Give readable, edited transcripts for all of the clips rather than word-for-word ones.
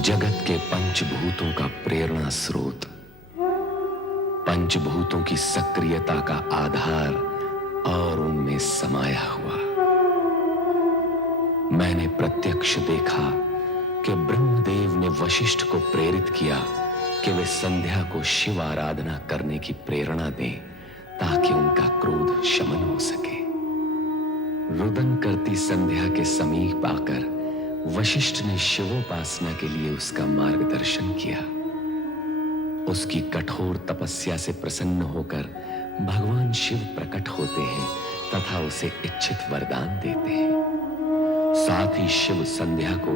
जगत के पंचभूतों का प्रेरणा स्रोत, पंचभूतों की सक्रियता का आधार और उनमें समाया हुआ। मैंने प्रत्यक्ष देखा कि ब्रह्मदेव ने वशिष्ठ को प्रेरित किया कि वे संध्या को शिव आराधना करने की प्रेरणा दें ताकि उनका क्रोध शमन हो सके। रुदन करती संध्या के समीप आकर वशिष्ठ ने शिवोपासना के लिए उसका मार्गदर्शन किया। उसकी कठोर तपस्या से प्रसन्न होकर भगवान शिव प्रकट होते हैं तथा उसे इच्छित वरदान देते हैं। साथ ही शिव संध्या को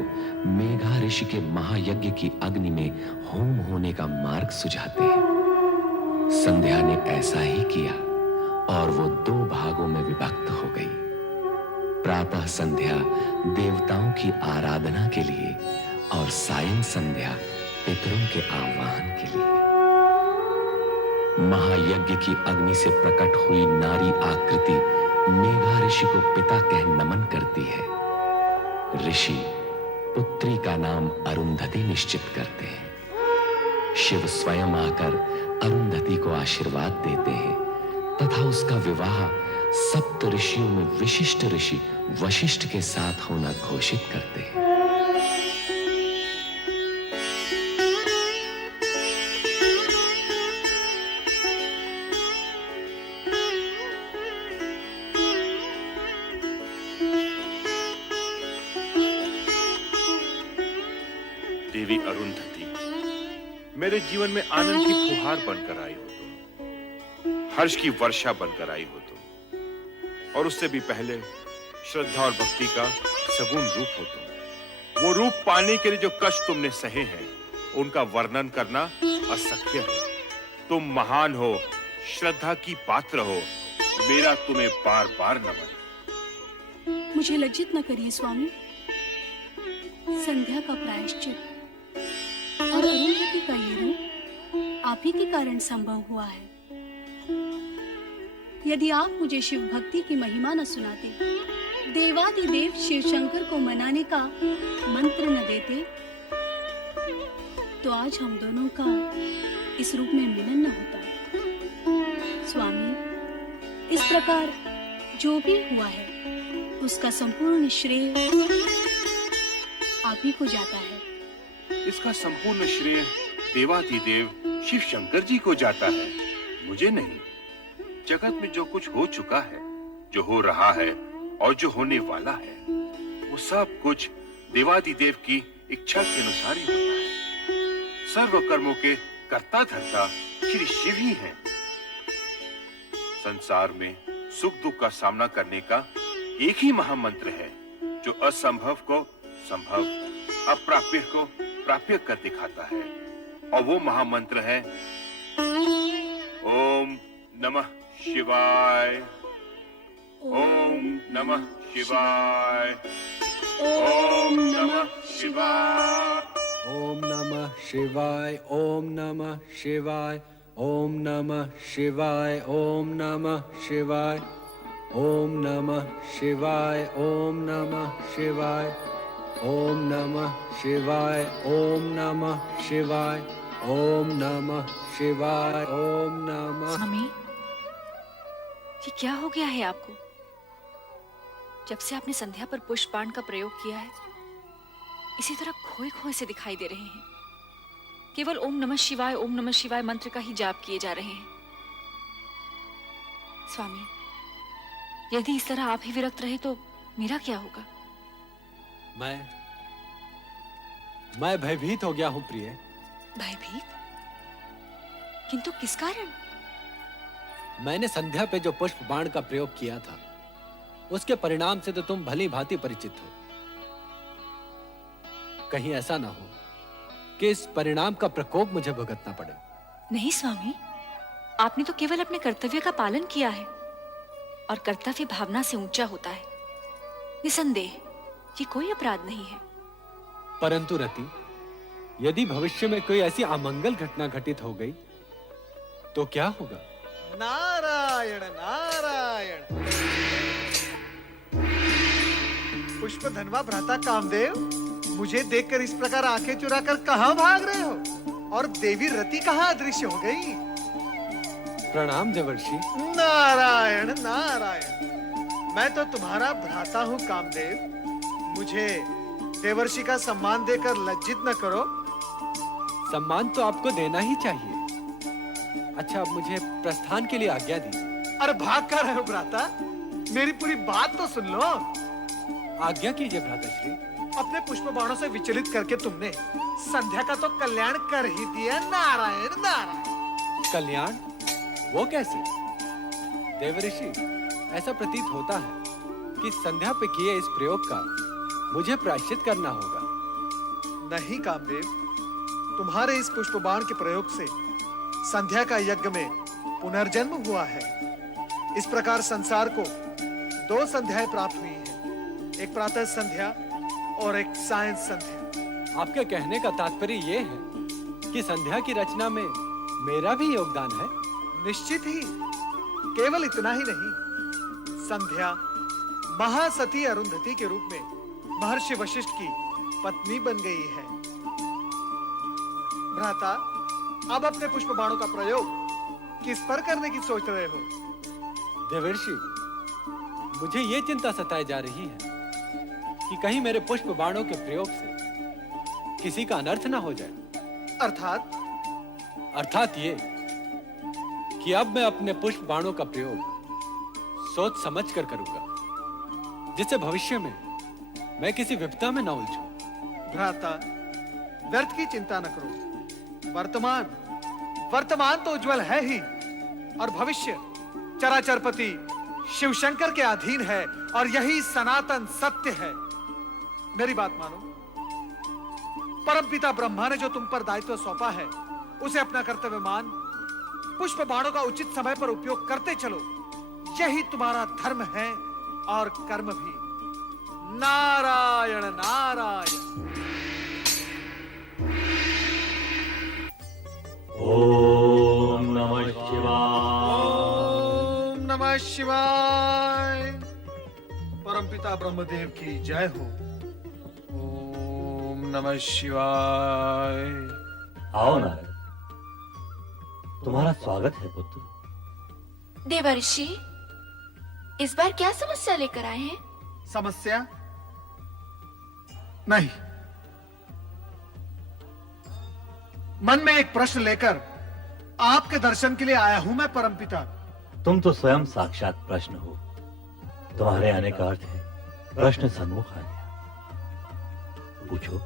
मेघा ऋषि के महायज्ञ की अग्नि में होम होने का मार्ग सुझाते हैं। संध्या ने ऐसा ही किया और वो 2 भागों में विभक्त हो गई। प्रातः संध्या देवताओं की आराधना के लिए और सायं संध्या पितरों के आह्वान के लिए। महायज्ञ की अग्नि से प्रकट हुई नारी आकृति मेघा ऋषि को पिता कह नमन करती है। ऋषि पुत्री का नाम अरुंधति निश्चित करते हैं। शिव स्वयं आकर अरुंधति को आशीर्वाद देते हैं तथा उसका विवाह सप्त ऋषियों में विशिष्ट ऋषि वशिष्ठ के साथ होना घोषित करते हैं। देवी अरुंधति, मेरे जीवन में आनंद की फुहार बनकर आई हो तुम, हर्ष की वर्षा बनकर आई हो तुम, और उससे भी पहले श्रद्धा और भक्ति का सगुण रूप हो तुम। वो रूप पाने के लिए जो कष्ट तुमने सहे हैं, उनका वर्णन करना असख्य है। तुम महान हो, श्रद्धा की पात्र हो, मेरा तुम्हें बार बार नमन। मुझे लज्जित न करिए स्वामी। संध्या का प्रायश्चित और अरुंधति का ये रूप आप ही के कारण संभव हुआ है। यदि आप मुझे शिव भक्ति की महिमा न सुनाते, देवादिदेव शिव शंकर को मनाने का मंत्र न देते, तो आज हम दोनों का इस रूप में मिलन न होता। स्वामी, इस प्रकार जो भी हुआ है उसका संपूर्ण श्रेय आप ही को जाता है। इसका संपूर्ण श्रेय देवादिदेव शिव शंकर जी को जाता है, मुझे नहीं। जगत में जो कुछ हो चुका है, जो हो रहा है और जो होने वाला है, वो सब कुछ देवादिदेव की इच्छा के अनुसार ही होता है। सर्व कर्मों के कर्ता धर्ता श्री शिव ही हैं। संसार में सुख दुख का सामना करने का एक ही महामंत्र है जो असंभव को संभव, अप्राप्य को प्राप्य कर दिखाता है, और वो महामंत्र है ओम नमः शिवाय। ओम नमः शिवाय। ओम नमः शिवाय। ओम नमः शिवाय। ओम नमः शिवाय। ओम नमः शिवाय। ओम नमः शिवाय। ओम नमः शिवाय। ओम नमः शिवाय। ओम नमः शिवाय। ओम नमः शिवाय। ओम नमः शिवाय। ओम नमः। स्वामी, ये क्या हो गया है आपको? जब से आपने संध्या पर पुष्पबाण का प्रयोग किया है, इसी तरह खोए खोए से दिखाई दे रहे हैं। केवल ओम नमः शिवाय मंत्र का ही जाप किए जा रहे हैं। स्वामी, यदि इस तरह आप ही विरक्त रहे तो मेरा क्या होगा? मैं भयभीत हो गया हूं प्रिय। भयभीत? किंतु किस कारण? मैंने संध्या पे जो पुष्प बाण का प्रयोग किया था, उसके परिणाम से तो तुम भली भांति परिचित हो। कहीं ऐसा ना हो कि इस परिणाम का प्रकोप मुझे भुगतना पड़े। नहीं स्वामी, आपने तो केवल अपने कर्तव्य का पालन किया है, और कर्तव्य भावना से ऊंचा होता है। निसंदेह ये कोई अपराध नहीं है। परंतु रति, यदि भविष्य में कोई ऐसी अमंगल घटना घटित हो गई तो क्या होगा? नारायण नारायण। पुष्प धनवा भ्राता कामदेव, मुझे देखकर इस प्रकार आंखें चुराकर कहां भाग रहे हो? और देवी रति कहां अदृश्य हो गई? प्रणाम देवर्षि। नारायण नारायण, मैं तो तुम्हारा भ्राता हूँ कामदेव। मुझे देवर्षि का सम्मान देकर लज्जित न करो। सम्मान तो आपको देना ही चाहिए। अच्छा, अब मुझे प्रस्थान के लिए आज्ञा दीजिए। अरे भाग कर रहे हो भ्राता? मेरी पूरी बात तो सुन लो। आज्ञा कीजिए भ्राताश्री। अपने पुष्प बाणों से विचलित करके तुमने संध्या का तो कल्याण कर ही दिया। नारायण नारायण। कल्याण? वो कैसे? देवर्षि, ऐसा प्रतीत होता है कि संध्या पे किए इस प्रयोग का मुझे प्रायश्चित करना होगा। नहीं कामदेव, तुम्हारे इस पुष्प बाण के प्रयोग से संध्या का यज्ञ में पुनर्जन्म हुआ है। इस प्रकार संसार को 2 संध्याएं प्राप्त हुई हैं, एक प्रातः संध्या और एक सायं संध्या। आपके कहने का तात्पर्य ये है कि संध्या की रचना में मेरा भी योगदान है? निश्चित ही। केवल इतना ही नहीं, संध्या महासती अरुंधति के रूप में महर्षि वशिष्ठ की पत्नी बन गई है। भ्राता, अब अपने पुष्प बाणों का प्रयोग किस पर करने की सोच रहे हो? देवर्षि, मुझे ये चिंता सताए जा रही है कि कहीं मेरे पुष्प बाणों के प्रयोग से किसी का अनर्थ ना हो जाए। अर्थात ये कि अब मैं अपने पुष्प बाणों का प्रयोग सोच समझ कर करूंगा, जिससे भविष्य में मैं किसी विपदा में न उलझूं। भ्राता, व्यर्थ की चिंता न करो। वर्तमान तो उज्जवल है ही, और भविष्य चराचरपति शिव शंकर के अधीन है, और यही सनातन सत्य है। मेरी बात मानो। परमपिता ब्रह्मा ने जो तुम पर दायित्व सौंपा है, उसे अपना कर्तव्य मान पुष्प बाणों का उचित समय पर उपयोग करते चलो। यही तुम्हारा धर्म है और कर्म भी। नारायण नारायण। ओम नमः शिवाय। ओम नमः शिवाय। परमपिता ब्रह्मदेव की जय हो। ओम नमः शिवाय। आओ नारद, तुम्हारा स्वागत है पुत्र। देवर्षि, इस बार क्या समस्या लेकर आए हैं? समस्या नहीं, मन में एक प्रश्न लेकर आपके दर्शन के लिए आया हूं मैं परमपिता। तुम तो स्वयं साक्षात प्रश्न हो। तुम्हारे आने का अर्थ है प्रश्न सन्मुख आ गया। पूछो,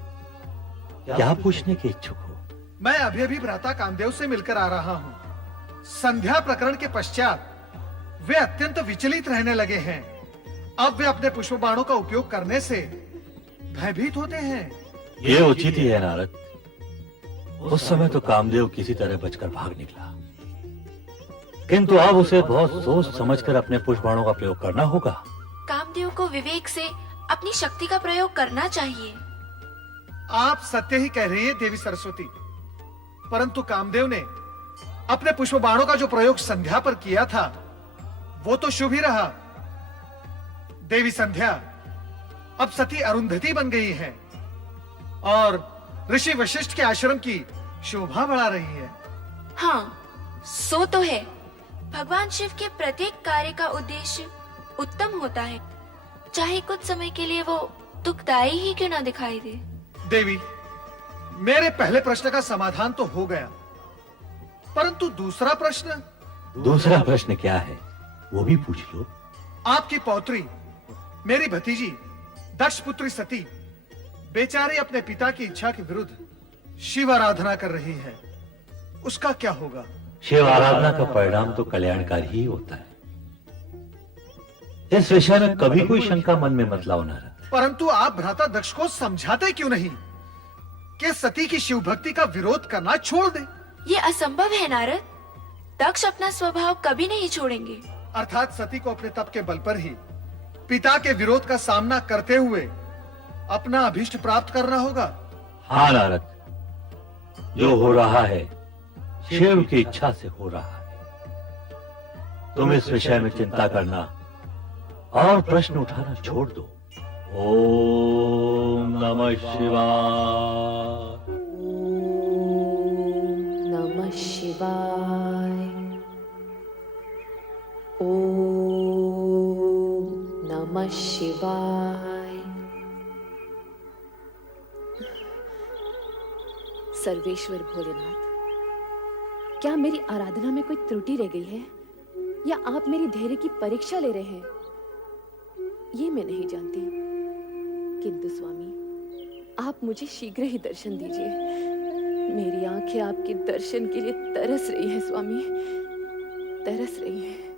क्या पूछने के इच्छुक हो? मैं अभी अभी भ्राता कामदेव से मिलकर आ रहा हूं। संध्या प्रकरण के पश्चात वे अत्यंत विचलित रहने लगे हैं। अब वे अपने पुष्प बाणों का उपयोग करने से भयभीत होते हैं। ये उचित ही है नारद। उस समय तो कामदेव किसी तरह बचकर भाग निकला, किंतु अब उसे बहुत सोच समझकर अपने पुष्प बाणों का प्रयोग करना होगा। कामदेव को विवेक से अपनी शक्ति का प्रयोग करना चाहिए। आप सत्य ही कह रही है देवी सरस्वती, परंतु कामदेव ने अपने पुष्प बाणों का जो प्रयोग संध्या पर किया था, वो तो शुभ ही रहा। देवी संध्या अब सती अरुंधति बन गई है और ऋषि वशिष्ठ के आश्रम की शोभा बढ़ा रही है। हाँ, सो तो है। भगवान शिव के प्रत्येक कार्य का उद्देश्य उत्तम होता है, चाहे कुछ समय के लिए वो दुखदायी ही क्यों ना दिखाई दे। देवी, मेरे पहले प्रश्न का समाधान तो हो गया, परंतु दूसरा प्रश्न? दूसरा प्रश्न क्या है, वो भी पूछ लो। आपकी पौत्री, मेरी भतीजी दक्ष पुत्री सती बेचारी अपने पिता की इच्छा के विरुद्ध शिव आराधना कर रही है, उसका क्या होगा? शिव आराधना का परिणाम तो कल्याणकारी ही होता है। इस विषय में कभी कोई शंका मन में मत लाओ नारद। परंतु आप भ्राता दक्ष को समझाते क्यों नहीं कि सती की शिव भक्ति का विरोध करना छोड़ दे? ये असंभव है नारद। दक्ष अपना स्वभाव कभी नहीं छोड़ेंगे। अर्थात सती को अपने तप के बल पर ही पिता के विरोध का सामना करते हुए अपना अभीष्ट प्राप्त करना होगा। हाँ नारद, जो हो रहा है शिव की इच्छा से हो रहा है। तुम इस विषय में चिंता करना और प्रश्न उठाना छोड़ दो। ओम नमः शिवाय। नमः शिवाय। ओम नमः शिवाय। सर्वेश्वर भोलेनाथ, क्या मेरी आराधना में कोई त्रुटि रह गई है या आप मेरी धैर्य की परीक्षा ले रहे हैं, ये मैं नहीं जानती। किंतु स्वामी, आप मुझे शीघ्र ही दर्शन दीजिए। मेरी आंखें आपके दर्शन के लिए तरस रही हैं स्वामी, तरस रही हैं।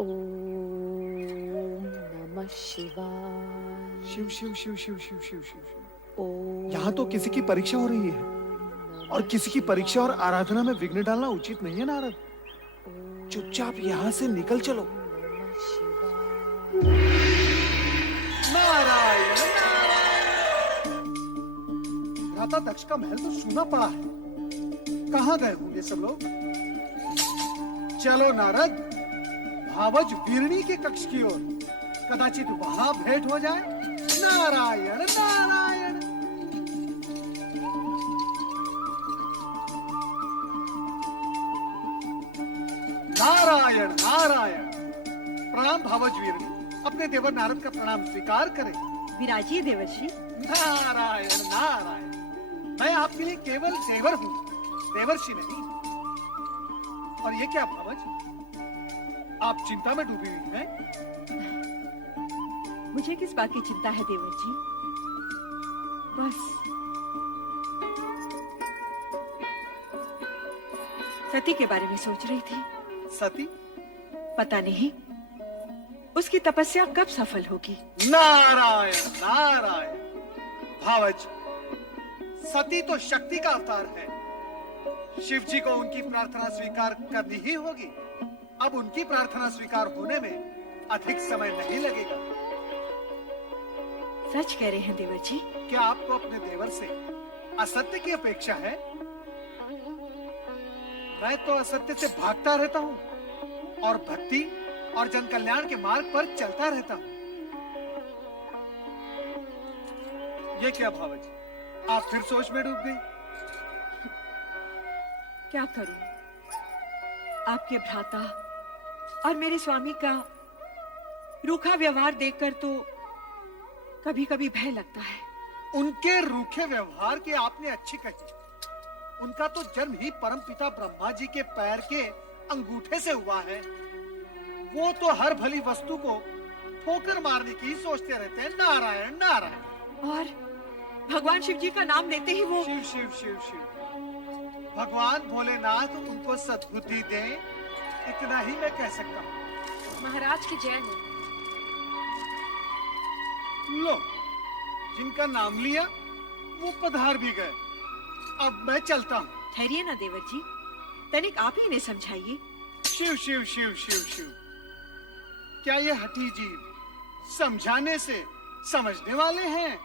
ओम नमः शिवाय। शिव शिव शिव शिव शिव शिव शिव। ओम यहाँ तो किसी की परीक्षा हो रही है और किसी की परीक्षा और आराधना में विघ्न डालना उचित नहीं है नारद। चुपचाप यहाँ से निकल चलो। नमः शिवाय। नारायण भ्राता दक्ष का महल तो सूना पड़ा है, कहाँ गए होंगे सब लोग? चलो नारद, भावज वीरणी के कक्ष की ओर, कदाचित वहां भेंट हो जाए। नारायण नारायण। नारायण नारायण। प्रणाम भावज वीरणी, अपने देवर नारद का प्रणाम स्वीकार करें। विराजिए देवर्षि। नारायण नारायण। मैं आपके लिए केवल देवर हूँ, देवर्षि नहीं। और ये क्या भावज, आप चिंता में डूबी हुई हैं? मुझे किस बात की चिंता है देवर जी? बस सती के बारे में सोच रही थी। सती? पता नहीं उसकी तपस्या कब सफल होगी। नारायण नारायण। भावज, सती तो शक्ति का अवतार है। शिव जी को उनकी प्रार्थना स्वीकार करनी ही होगी। अब उनकी प्रार्थना स्वीकार होने में अधिक समय नहीं लगेगा। सच कह रहे हैं देवर जी। क्या आपको अपने देवर से असत्य की अपेक्षा है? मैं तो असत्य से भागता रहता हूँ और भक्ति और जन कल्याण के मार्ग पर चलता रहता हूँ। ये क्या भावज, आप फिर सोच में डूब गई? क्या करूं, आपके भ्राता और मेरे स्वामी का रूखा व्यवहार देखकर तो कभी कभी भय लगता है। उनके रूखे व्यवहार की आपने अच्छी कही। उनका तो जन्म ही परमपिता ब्रह्मा जी के पैर के अंगूठे से हुआ है। वो तो हर भली वस्तु को ठोकर मारने की सोचते रहते हैं। नारायण नारायण। और भगवान शिव जी का नाम लेते ही वो शिव शिव शिव शिव। भगवान भोलेनाथ उनको सद्बुद्धि दें, इतना ही मैं कह सकता हूँ। महाराज की जय हो। लो, जिनका नाम लिया वो पधार भी गए। अब मैं चलता हूँ। ठहरिए ना देवर जी, तनिक आप ही इन्हें समझाइए। शिव शिव शिव शिव शिव। क्या ये हठी जीव समझाने से समझने वाले हैं?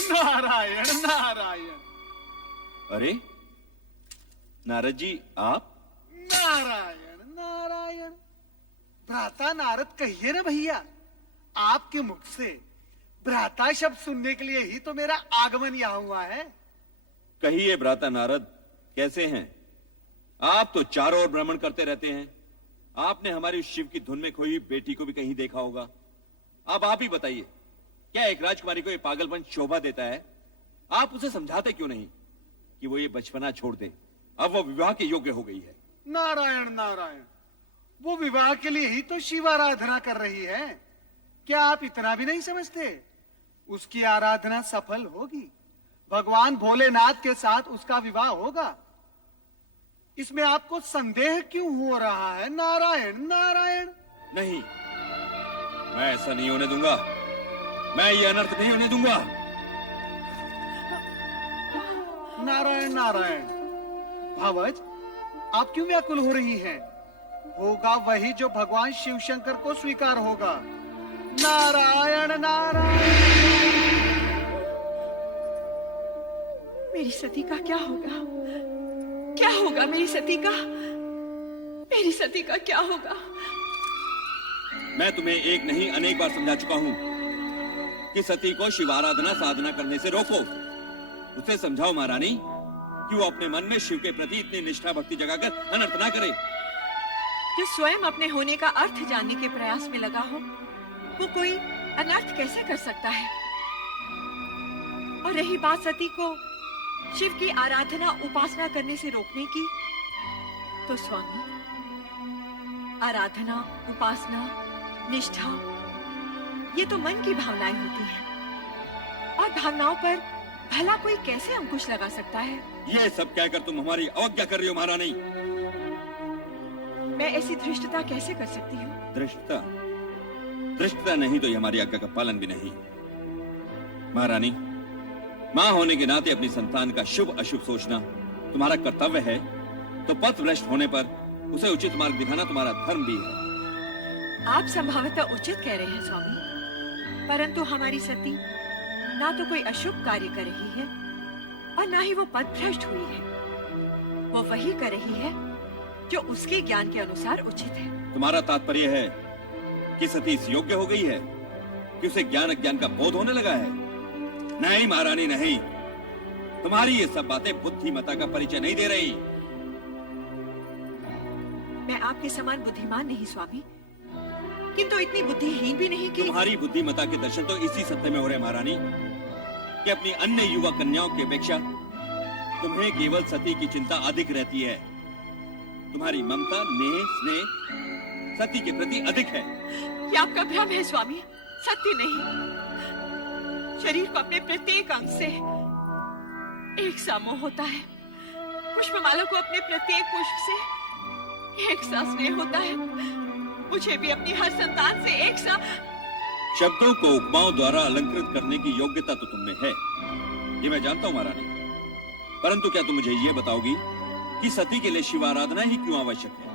नारायण नारायण। अरे नारद जी, आप? नारायण नारायण। भ्राता नारद कहिए ना भैया। आपके मुख से भ्राता शब्द सुनने के लिए ही तो मेरा आगमन यहाँ हुआ है। कहिए भ्राता नारद, कैसे हैं आप? तो चारों ओर भ्रमण करते रहते हैं। आपने हमारी शिव की धुन में खोई बेटी को भी कहीं देखा होगा। अब आप ही बताइए, क्या एक राजकुमारी को ये पागलपन शोभा देता है? आप उसे समझाते क्यों नहीं कि वो ये बचपना छोड़ दे? अब वो विवाह के योग्य हो गई है। नारायण नारायण। वो विवाह के लिए ही तो शिव आराधना कर रही है। क्या आप इतना भी नहीं समझते? उसकी आराधना सफल होगी, भगवान भोलेनाथ के साथ उसका विवाह होगा। इसमें आपको संदेह क्यों हो रहा है? नारायण नारायण। नहीं, मैं ऐसा नहीं होने दूंगा। मैं ये अनर्थ नहीं होने दूंगा। नारायण नारायण। भावज, आप क्यों व्याकुल हो रही हैं? होगा वही जो भगवान शिव शंकर को स्वीकार होगा। नारायण नारायण। मेरी सती का क्या होगा? क्या होगा मेरी सती का? मेरी सती का क्या होगा? मैं तुम्हें एक नहीं अनेक बार समझा चुका हूं कि सती को शिवाराधना साधना करने से रोको। उसे समझाओ महारानी कि वो अपने मन में शिव के प्रति इतनी निष्ठा भक्ति जगाकर अनर्थ ना करे। जो स्वयं अपने होने का अर्थ जानने के प्रयास में लगा हो, वो कोई अनर्थ कैसे कर सकता है? और रही बात सती को शिव की आराधना उपासना करने से रोकने की, तो स्वामी, आराधना, उपासना, निष्ठा, ये तो मन की भावनाएं होती हैं, और भावनाओं पर भला कोई कैसे अंकुश लगा सकता है? ये सब कहकर तुम हमारी अवज्ञा कर रही हो महारानी। मैं ऐसी धृष्टता कैसे कर सकती हूँ? धृष्टता? धृष्टता नहीं तो ये हमारी आज्ञा का पालन भी नहीं। महारानी, माँ होने के नाते अपनी संतान का शुभ अशुभ सोचना तुम्हारा कर्तव्य है, तो पथ भ्रष्ट होने पर उसे उचित मार्ग दिखाना तुम्हारा धर्म भी है। आप संभवतः उचित कह रहे हैं स्वामी, परंतु हमारी सती ना तो कोई अशुभ कार्य कर रही है और ना ही वो पथ भ्रष्ट हुई है। वो वही कर रही है जो उसके ज्ञान के अनुसार उचित है। तुम्हारा तात्पर्य है कि सती इस योग्य हो गई है कि उसे ज्ञान अज्ञान का बोध होने लगा है? नहीं महारानी, नहीं। तुम्हारी ये सब बातें बुद्धिमता का परिचय नहीं दे रही। मैं आपके समान बुद्धिमान नहीं स्वामी, किंतु इतनी बुद्धिहीन भी नहीं कि तुम्हारी बुद्धिमता के दर्शन तो इसी सत्य में हो रहे महारानी कि अपनी अन्य युवा कन्याओं की अपेक्षा तुम्हें केवल सती की चिंता अधिक रहती है। तुम्हारी ममता, नेह, स्नेह सती के प्रति अधिक है। ये आपका भ्रम है स्वामी, सत्य नहीं। शरीर को अपने प्रत्येक अंग से एक सा मोह होता है, पुष्पमाला को अपने प्रत्येक पुष्प से एक सा स्नेह होता है, मुझे भी अपनी हर संतान से एक सा। शब्दों को उपमाओं द्वारा अलंकृत करने की योग्यता तो तुम में है, ये मैं जानता हूँ महारानी, परंतु क्या तुम मुझे ये बताओगी कि सती के लिए शिव आराधना ही क्यों आवश्यक है?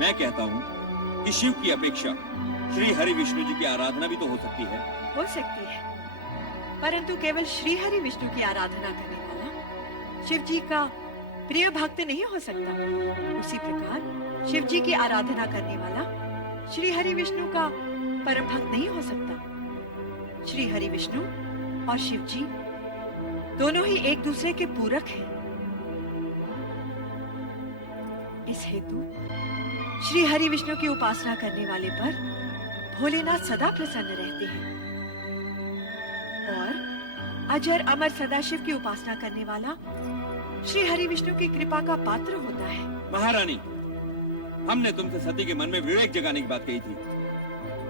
मैं कहता हूँ कि शिव की अपेक्षा श्री हरि विष्णु जी की आराधना भी तो हो सकती है। हो सकती है, परंतु केवल श्री हरि विष्णु की आराधना करने वाला शिव जी का प्रिय भक्त नहीं हो सकता। उसी प्रकार शिव जी की आराधना करने वाला श्री हरि विष्णु का परम भक्त नहीं हो सकता। श्री हरि विष्णु और शिव जी दोनों ही एक दूसरे के पूरक हैं। इस हेतु श्री हरि विष्णु की उपासना करने वाले पर भोलेनाथ सदा प्रसन्न रहते हैं, और अजर अमर सदाशिव की उपासना करने वाला श्री हरि विष्णु की कृपा का पात्र होता है। महारानी, हमने तुमसे सती के मन में विवेक जगाने की बात कही थी,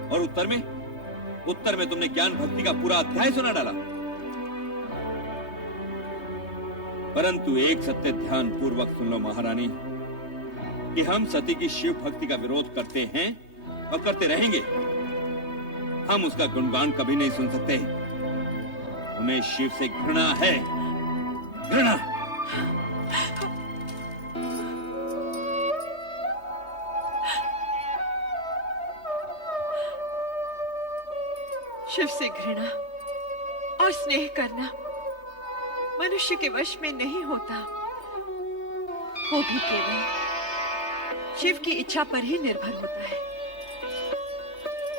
और उत्तर में तुमने ज्ञान भक्ति का पूरा अध्याय सुना डाला। परंतु एक सत्य ध्यान पूर्वक सुन लो महारानी, कि हम सती की शिव भक्ति का विरोध करते हैं और करते रहेंगे। हम उसका गुणगान कभी नहीं सुन सकते। हमें शिव से घृणा है, घृणा। शिव से घृणा और स्नेह करना मनुष्य के वश में नहीं होता, वो भी केवल शिव की इच्छा पर ही निर्भर होता है।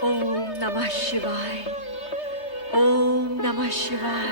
ओम नमः शिवाय, ओम नमः शिवाय।